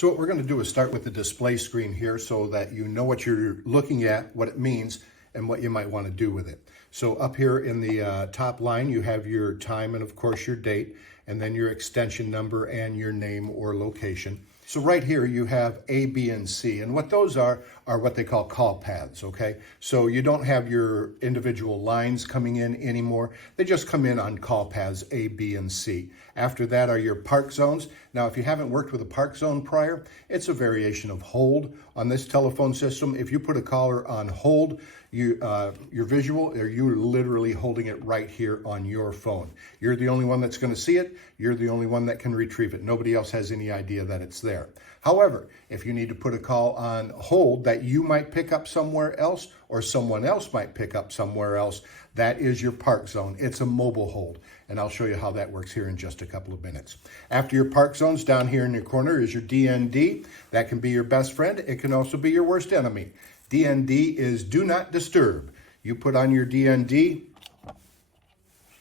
So what we're going to do is start with the display screen here so that you know what you're looking at, what it means, and what you might want to do with it. So up here in the top line, you have your time and of course your date, and then your extension number and your name or location. So right here you have A, B, and C, and what those are what they call call paths, okay? So you don't have your individual lines coming in anymore. They just come in on call paths A, B, and C. After that are your park zones. Now, if you haven't worked with a park zone prior, it's a variation of hold. On this telephone system, if you put a caller on hold, your visual, or you're literally holding it right here on your phone. You're the only one that's going to see it. You're the only one that can retrieve it. Nobody else has any idea that it's there. However, if you need to put a call on hold that you might pick up somewhere else or someone else might pick up somewhere else, that is your park zone. It's a mobile hold, and I'll show you how that works here in just a couple of minutes. After your park zones, down here in your corner is your DND. That can be your best friend. It can also be your worst enemy. DND is do not disturb. You put on your DND,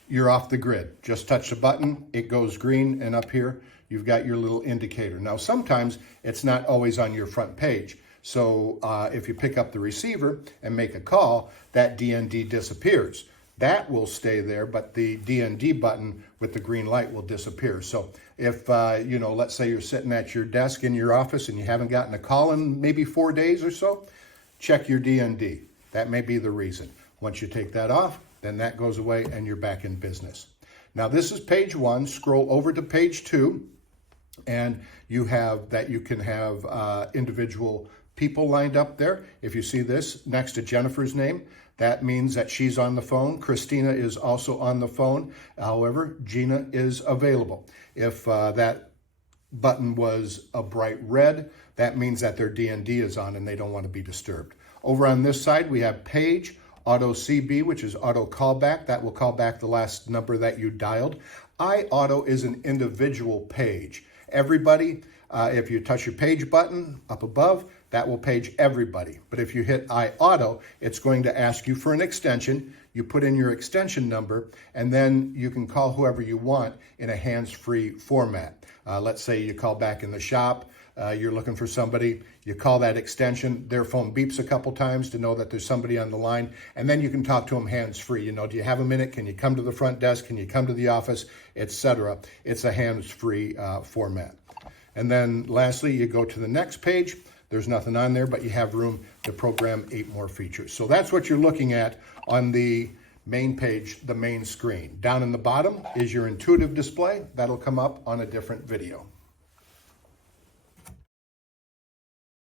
you're off the grid. Just touch the button, it goes green, and up here you've got your little indicator. Now sometimes it's not always on your front page. So if you pick up the receiver and make a call, that DND disappears. That will stay there, but the DND button with the green light will disappear. So if, let's say you're sitting at your desk in your office and you haven't gotten a call in maybe 4 days or so, check your DND. That may be the reason. Once you take that off, then that goes away and you're back in business. Now this is page 1. Scroll over to page 2, and you have that you can have individual people lined up there. If you see this next to Jennifer's name, that means that she's on the phone. Christina is also on the phone. However, Gina is available. If that button was a bright red, that means that their DND is on and they don't want to be disturbed. Over on this side, we have page, auto CB, which is auto callback. That will call back the last number that you dialed. iAuto is an individual page. Everybody, if you touch your page button up above, that will page everybody. But if you hit iAuto, it's going to ask you for an extension. You put in your extension number, and then you can call whoever you want in a hands-free format. Let's say you call back in the shop, you're looking for somebody, you call that extension, their phone beeps a couple times to know that there's somebody on the line, and then you can talk to them hands-free. Do you have a minute? Can you come to the front desk? Can you come to the office? Etc. It's a hands-free format. And then lastly, you go to the next page. There's nothing on there, but you have room to program 8 more features. So that's what you're looking at on the main page, the main screen. Down in the bottom is your intuitive display. That'll come up on a different video.